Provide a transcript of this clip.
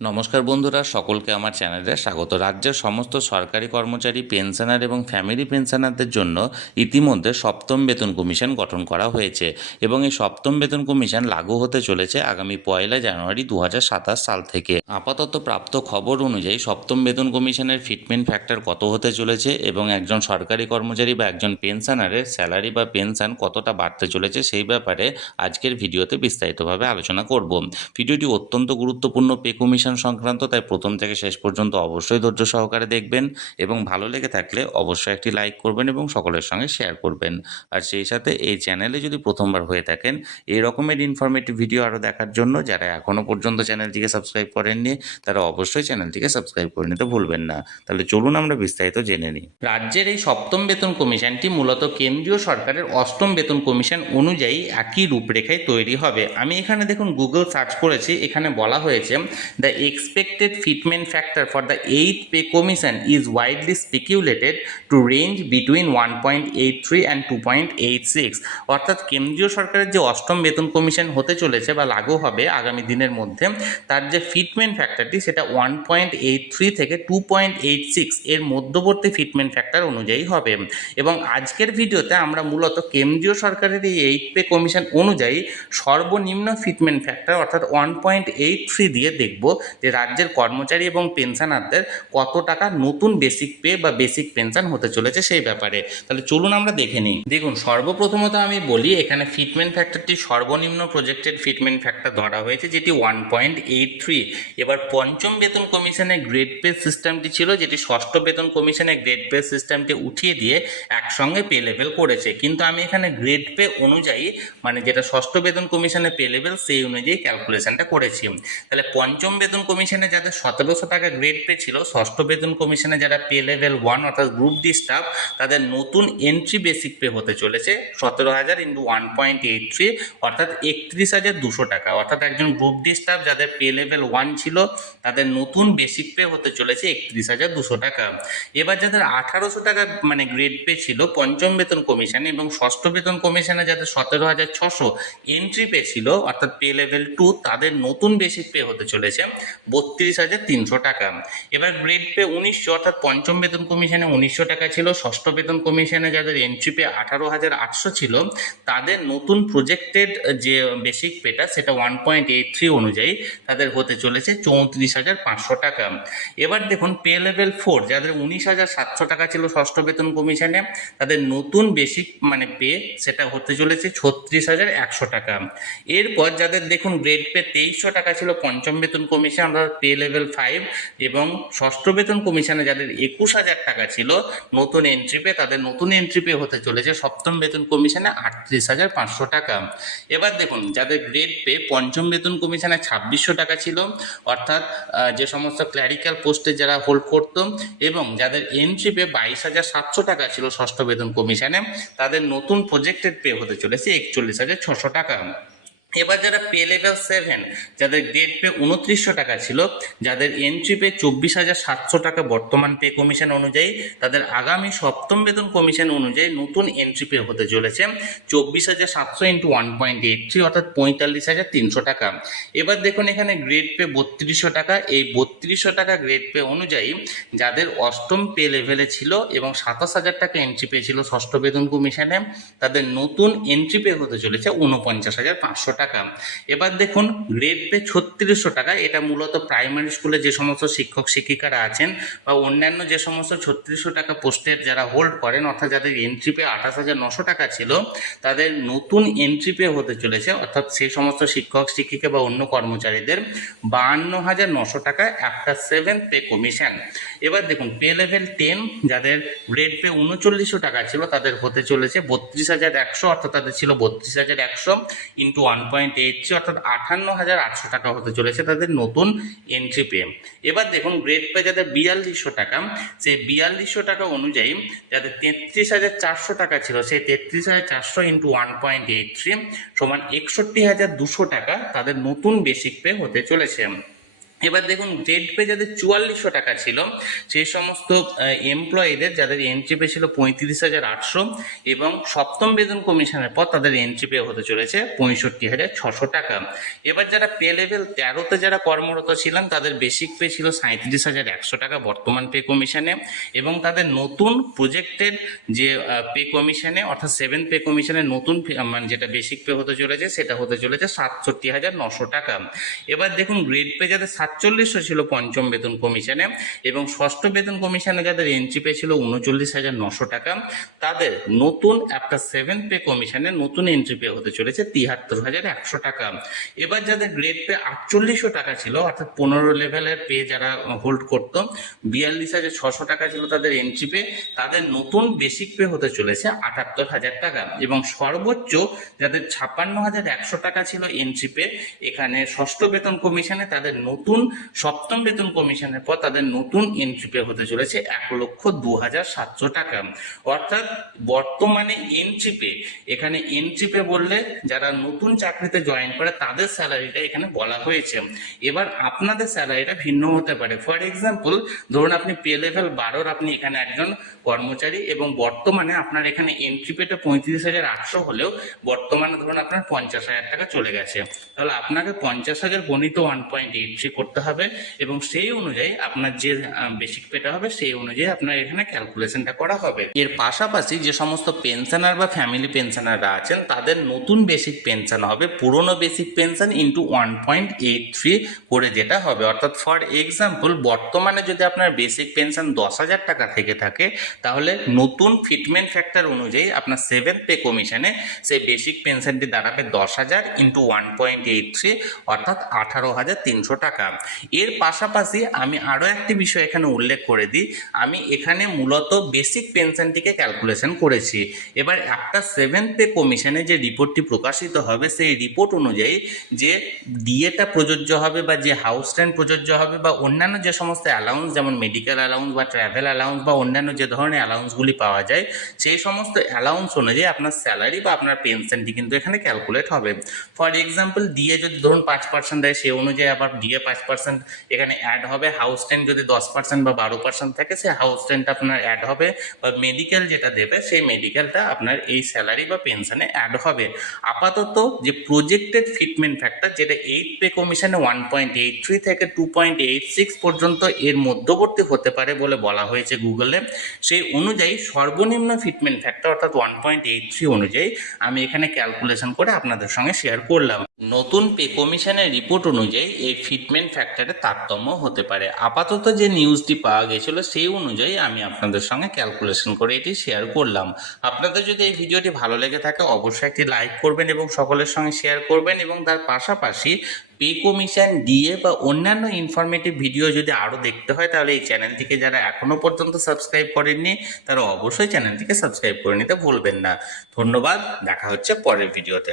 নমস্কার বন্ধুরা, সকলকে আমার চ্যানেলে স্বাগত। রাজ্যের সমস্ত সরকারি কর্মচারী, পেনশনার এবং ফ্যামিলি পেনশনারদের জন্য ইতিমধ্যে সপ্তম বেতন কমিশন গঠন করা হয়েছে এবং এই সপ্তম বেতন কমিশন লাগু হতে চলেছে আগামী 1 জানুয়ারি 2027 সাল থেকে। আপাতত প্রাপ্ত খবর অনুযায়ী সপ্তম বেতন কমিশনের ফিটমেন্ট ফ্যাক্টর কত হতে চলেছে এবং একজন সরকারি কর্মচারী বা একজন পেনশনারের স্যালারি বা পেনশন কতটা বাড়তে চলেছে সেই ব্যাপারে আজকের ভিডিওতে বিস্তারিতভাবে আলোচনা করব। ভিডিওটি অত্যন্ত গুরুত্বপূর্ণ পে কমিশন সংক্রান্ত, তাই প্রথম থেকে শেষ পর্যন্ত অবশ্যই ধৈর্য সহকারে দেখবেন এবং ভালো লেগে থাকলে অবশ্যই একটি লাইক করবেন এবং সকলের সঙ্গে শেয়ার করবেন। আর সেই সাথে এই চ্যানেলে যদি প্রথমবার হয়ে থাকেন, এই রকমের ইনফরমেটিভ ভিডিও আরও দেখার জন্য যারা এখনও পর্যন্ত চ্যানেলটিকে সাবস্ক্রাইব করেননি তারা অবশ্যই চ্যানেলটিকে সাবস্ক্রাইব করে নিতে ভুলবেন না। তাহলে চলুন আমরা বিস্তারিত জেনে নিই। রাজ্যের এই সপ্তম বেতন কমিশনটি মূলত কেন্দ্রীয় সরকারের অষ্টম বেতন কমিশন অনুযায়ী একই রূপরেখায় তৈরি হবে। আমি এখানে দেখুন গুগল সার্চ করেছি, এখানে বলা হয়েছে the expected fitment factor for the 8th pay commission is widely speculated to range between 1.83 and 2.86। অর্থাৎ কেন্দ্রীয় সরকারের যে অষ্টম বেতন কমিশন হতে চলেছে বা লাগু হবে আগামী দিনের মধ্যে, তার যে ফিটমেন্ট ফ্যাক্টরটি সেটা 1.83 থেকে 2.86 এর মধ্যবর্তী ফিটমেন্ট ফ্যাক্টর অনুযায়ী হবে। এবং আজকের ভিডিওতে আমরা মূলত কেন্দ্রীয় সরকারের এই 8th পে কমিশন অনুযায়ী সর্বনিম্ন ফিটমেন্ট ফ্যাক্টর অর্থাৎ 1.83 দিয়ে দেখব যে রাজ্যের কর্মচারী এবং পেনশনারদের কত টাকা নতুন বেসিক পে বা বেসিক পেনশন হতে চলেছে সেই ব্যাপারে। তাহলে চলুন আমরা দেখে নিই। দেখুন, সর্বপ্রথমত আমি বলি এখানে ফিটমেন্ট ফ্যাক্টরটি সর্বনিম্ন প্রজেক্টেড ফিটমেন্ট ফ্যাক্টর ধরা হয়েছে যেটি 1.83। এবার পঞ্চম বেতন কমিশনের গ্রেড পে সিস্টেমটি ছিল, যেটি ষষ্ঠ বেতন কমিশনের গ্রেড পে সিস্টেমটি উঠিয়ে দিয়ে একসঙ্গে পে লেভেল করেছে, কিন্তু আমি এখানে গ্রেড পে অনুযায়ী মানে যেটা ষষ্ঠ বেতন কমিশনের পে লেভেল সেই অনুযায়ী ক্যালকুলেশনটা করেছি। তাহলে পঞ্চম বেতন কমিশনে যাদের 1700 টাকা গ্রেড পে ছিল, ষষ্ঠ বেতন কমিশনে যারা পে লেভেল 1 অর্থাৎ গ্রুপ ডি স্টাফ, তাদের নতুন এন্ট্রি বেসিক পে হতে চলেছে 17,000 ইন্টু 1.83 অর্থাৎ 31,200 টাকা। অর্থাৎ একজন গ্রুপ ডি স্টাফ যাদের পে লেভেল 1 ছিল তাদের নতুন বেসিক পে হতে চলেছে 31,200 টাকা। এবার যাদের 1800 টাকা মানে গ্রেড পে ছিল পঞ্চম বেতন কমিশনে এবং ষষ্ঠ বেতন কমিশনে যাদের 17,600 এন্ট্রি পে ছিল অর্থাৎ পে লেভেল 2, তাদের নতুন বেসিক পে হতে চলেছে 32,300 টাকা। এবার গ্রেড পে 1900 অর্থাৎ পঞ্চম বেতন কমিশনে 1900 টাকা ছিল, ষষ্ঠ বেতন কমিশনে যাদের এন্ট্রি পে 18,800 ছিল তাদের নতুন প্রজেক্টেড যে বেসিক পেটা সেটা 1.83 অনুযায়ী তাদের হতে চলেছে 34,500 টাকা। এবার দেখুন পে লেভেল 4 যাদের 19,700 টাকা ছিল ষষ্ঠ বেতন কমিশনে, তাদের নতুন বেসিক মানে পে সেটা হতে চলেছে 36,100 টাকা। এরপর যাদের দেখুন গ্রেড পে 2300 টাকা ছিল পঞ্চম বেতন কমিশন অর্থাৎ পে লেভেল 5 এবং ষষ্ঠ বেতন কমিশনে যাদের 21,000 টাকা ছিল নতুন এন্ট্রি পে, তাদের নতুন এন্ট্রি পে হতে চলেছে সপ্তম বেতন কমিশনে 38,500 টাকা। এবার দেখুন যাদের গ্রেড পে পঞ্চম বেতন কমিশনে 2600 টাকা ছিল অর্থাৎ যে সমস্ত ক্ল্যারিক্যাল পোস্টে যারা হোল্ড করতো এবং যাদের এন্ট্রি পে 22,700 টাকা ছিল ষষ্ঠ বেতন কমিশনে, তাদের নতুন প্রজেক্টেড পে হতে চলেছে 41,600 টাকা। এবার যারা পে লেভেল 7 যাদের গ্রেড পে 2900 টাকা ছিল, যাদের এন্ট্রি পে 24,700 টাকা বর্তমান পে কমিশন অনুযায়ী, তাদের আগামী সপ্তম বেতন কমিশন অনুযায়ী নতুন এন্ট্রি পে হতে চলেছে 24,700 ইন্টু 1.83 অর্থাৎ 45,300 টাকা। এবার দেখুন এখানে গ্রেড পে 3200 টাকা, এই 3200 টাকা গ্রেড পে অনুযায়ী যাদের অষ্টম পে লেভেলে ছিল এবং 27,000 টাকা এন্ট্রি পে ছিল ষষ্ঠ বেতন কমিশনে, তাদের নতুন এন্ট্রি পে হতে চলেছে 49,500 টাকা। এবার দেখুন গ্রেড পে 3600 টাকা, এটা মূলত প্রাইমারি স্কুলে যে সমস্ত শিক্ষক শিক্ষিকারা আছেন বা অন্যান্য যে সমস্ত 3600 টাকা পোস্টের যারা হোল্ড করেন অর্থাৎ যাদের এন্ট্রি পে 28,900 টাকা ছিল, তাদের নতুন এন্ট্রি পে হতে চলেছে অর্থাৎ সেই সমস্ত শিক্ষক শিক্ষিকা বা অন্য কর্মচারীদের 52,900 টাকা আফটার 7th পে কমিশন। এবার দেখুন পে লেভেল 10 যাদের গ্রেড পে 3900 টাকা ছিল তাদের হতে চলেছে 32,100 অর্থাৎ তাদের ছিল 32,100 ইন্টু 1.83 অর্থাৎ 58,800 টাকা হতে চলেছে তাদের নতুন এন্ট্রি পে। এবার দেখুন গ্রেড পে যাদের 4200 টাকা, সেই 4200 টাকা অনুযায়ী যাদের 33,400 টাকা ছিল সেই 33,400 ইন্টু 1.83 সমান 61,200 টাকা তাদের নতুন বেসিক পে হতে চলেছে। এবার দেখুন গ্রেড পে যাদের 4400 টাকা ছিল সেই সমস্ত এমপ্লয়ীদের যাদের এন্ট্রি পে ছিল 35,800 এবং সপ্তম বেতন কমিশনের পর তাদের এন্ট্রি পে হতে চলেছে 65,600 টাকা। এবার যারা পে লেভেল 13তে যারা কর্মরত ছিলেন তাদের বেসিক পে ছিল 37,100 টাকা বর্তমান পে কমিশনে, এবং তাদের নতুন প্রজেক্টেড যে পে কমিশনে অর্থাৎ 7 পে কমিশনে নতুন মানে যেটা বেসিক পে হতে চলেছে সেটা হতে চলেছে 67,900 টাকা। এবার দেখুন গ্রেড পে যাদের 4700 ছিল পঞ্চম বেতন কমিশনে এবং ষষ্ঠ বেতন কমিশনে যাদের এন্ট্রি পে ছিল 39,900 টাকা, তাদের নতুন একটা 7 পে কমিশনে নতুন এন্ট্রি পে হতে চলেছে 73,100 টাকা। এবার যাদের গ্রেড পে 4800 টাকা ছিল অর্থাৎ 15 লেভেলের পে যারা হোল্ড করত 42,600 টাকা ছিল তাদের এন্ট্রি পে, তাদের নতুন বেসিক পে হতে চলেছে 78,000 টাকা। এবং সর্বোচ্চ যাদের 56,100 টাকা ছিল এন্ট্রি পে এখানে ষষ্ঠ বেতন কমিশনে, তাদের নতুন সপ্তম বেতন কমিশনের পর তাদের নতুন এন্ট্রি পে হতে চলেছে 1,02,700 টাকা। অর্থাৎ বর্তমানে এন্ট্রি পে, এখানে এন্ট্রি পে বললে যারা নতুন চাকরিতে জয়েন করে তাদের স্যালারিটা এখানে বলা হয়েছে। এবার আপনাদের স্যালারিটা ভিন্ন হতে পারে। ফর এক্সাম্পল ধরুন আপনি পে লেভেল 12 আপনি এখানে একজন কর্মচারী এবং বর্তমানে আপনার এখানে এন্ট্রি পেটা 35,800 হলেও বর্তমানে ধরুন আপনার 50,000 টাকা চলে গেছে, তাহলে আপনাকে 50,000 গণিত 1.83 করতে হবে এবং সেই অনুযায়ী আপনার যে বেসিক পেটা হবে সেই অনুযায়ী আপনার এখানে ক্যালকুলেশনটা করা হবে। এর পাশাপাশি যে সমস্ত পেনশনার বা ফ্যামিলি পেনশনাররা আছেন তাদের নতুন বেসিক পেনশন হবে পুরনো বেসিক পেনশন ইন্টু 1.83 করে যেটা হবে। অর্থাৎ ফর এক্সাম্পল বর্তমানে যদি আপনার বেসিক পেনশন 10,000 টাকা থেকে থাকে তাহলে নতুন ফিটমেন্ট ফ্যাক্টর অনুযায়ী আপনার 7th পে কমিশনে সেই বেসিক পেনশনটি দাঁড়াবে 10,000 ইন্টু 1.83 অর্থাৎ 18,300 টাকা। এর পাশাপাশি আমি আরও একটি বিষয় এখানে উল্লেখ করে দিই, আমি এখানে মূলত বেসিক পেনশনটিকে ক্যালকুলেশন করেছি। এবার একটা 7th পে কমিশনে যে রিপোর্টটি প্রকাশিত হবে সেই রিপোর্ট অনুযায়ী যে ডিএটা প্রযোজ্য হবে বা যে হাউস রেন্ট প্রযোজ্য হবে বা অন্যান্য যে সমস্ত অ্যালাউন্স যেমন মেডিকেল অ্যালাউন্স বা ট্রাভেল অ্যালাউন্স বা অন্যান্য যে ধরনের অ্যালাউন্সগুলি পাওয়া যায় সেই সমস্ত অ্যালাউন্স অনুযায়ী আপনার স্যালারি বা আপনার পেনশনটি কিন্তু এখানে ক্যালকুলেট হবে। ফর এক্সাম্পল ডিএ যদি ধরুন 5% দেয় সেই অনুযায়ী আবার ডিএ 5% এখানে অ্যাড হবে, হাউস রেন্ট যদি 10% বা 12% থাকে সেই হাউস রেন্ট আপনার অ্যাড হবে, বা মেডিকেল যেটা দেবে সেই মেডিকেলটা আপনার এই স্যালারি বা পেনশনে অ্যাড হবে। আপাতত যে প্রজেক্টেড ফিটমেন্ট ফ্যাক্টর যেটা 8th পে কমিশনে 1.83 থেকে 2.86 পর্যন্ত এর মধ্যবর্তী হতে পারে বলে বলা হয়েছে গুগলে, সেই অনুযায়ী সর্বনিম্ন ফিটমেন্ট ফ্যাক্টর অর্থাৎ 1.83 অনুযায়ী আমি এখানে ক্যালকুলেশন করে আপনাদের সঙ্গে শেয়ার করলাম। নতুন পে কমিশনের রিপোর্ট অনুযায়ী এই ফিটমেন্ট ফ্যাক্টরে তারতম্য হতে পারে। আপাতত যে নিউজটি পাওয়া গেছিল সেই অনুযায়ী আমি আপনাদের সঙ্গে ক্যালকুলেশন করে এটি শেয়ার করলাম। আপনাদের যদি এই ভিডিওটি ভালো লেগে থাকে অবশ্যই একটি লাইক করবেন এবং সকলের সঙ্গে শেয়ার করবেন, এবং তার পাশাপাশি পে কমিশন ডিএ বা অন্যান্য ইনফরমেটিভ ভিডিও যদি আরও দেখতে হয় তাহলে এই চ্যানেলটিকে যারা এখনও পর্যন্ত সাবস্ক্রাইব করেননি তারা অবশ্যই চ্যানেলটিকে সাবস্ক্রাইব করে নিতে ভুলবেন না। ধন্যবাদ, দেখা হচ্ছে পরের ভিডিওতে।